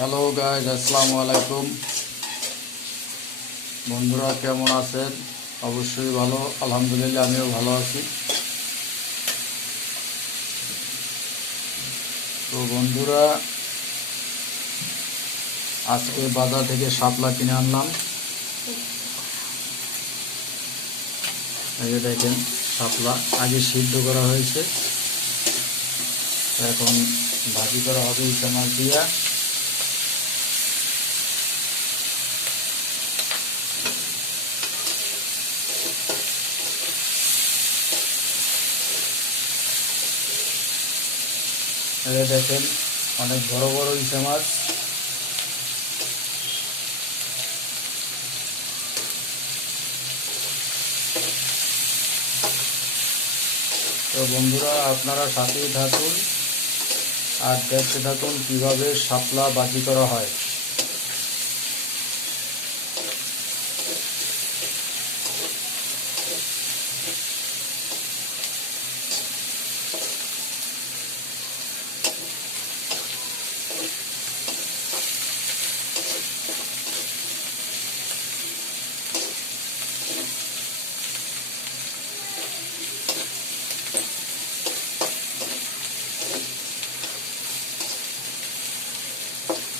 Hello guys আসসালামু আলাইকুম। বন্ধুরা, কেমন আছেন? অবশ্যই ভালো, আলহামদুলিল্লাহ, আমিও ভালো আছি। তো বন্ধুরা, আজকে বাজার থেকে শাপলা কিনে আনলাম। এই যে দেখেন, শাপলা আগে সিদ্ধ করা হয়েছে। এখন ভাজি করা হবে মাছ দিয়া। দেখেন, অনেক বড় বড় ইসে মাছ। তো বন্ধুরা, আপনারা সাথেই থাকুন আর দেখতে থাকুন কীভাবে শাপলা বাজি করা হয়।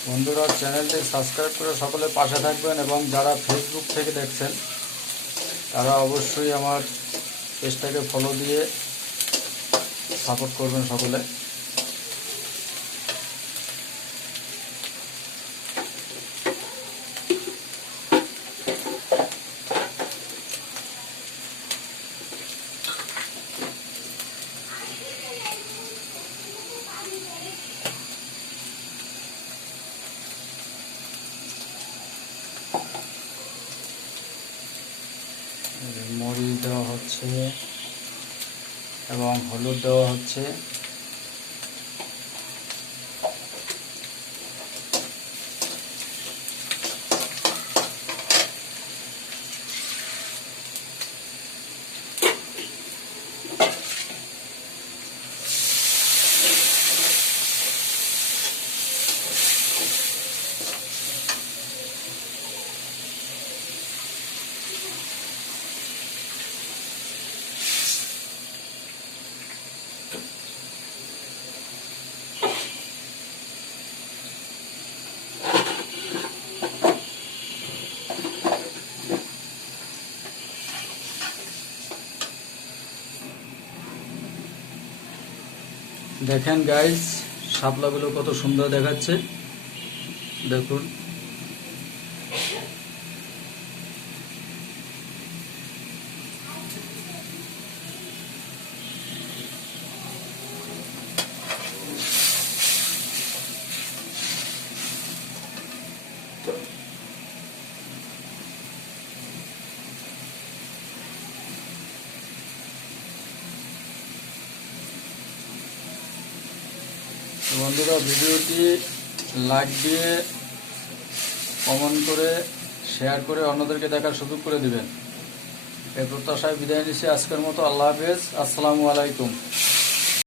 বন্ধুরা, চ্যানেলটি সাবস্ক্রাইব করে সকলে পাশে থাকবেন এবং যারা ফেসবুক থেকে দেখছেন, তারা অবশ্যই আমার পেজটাকে ফলো দিয়ে সাপোর্ট করবেন সকলে। দেওয়া হচ্ছে এবং হলুদ দেওয়া হচ্ছে। দেখেন গাইস শাপলাগুলো কত সুন্দর দেখাচ্ছে। দেখুন। বন্ধুরা, ভিডিওটি লাইক দিয়ে কমেন্ট করে শেয়ার করে অন্যদেরকে দেখার সুযোগ করে দিবেন। এই প্রত্যাশায় বিদায় নিচ্ছি। আজকের মতো আল্লাহ হাফেজ। আসসালামু আলাইকুম।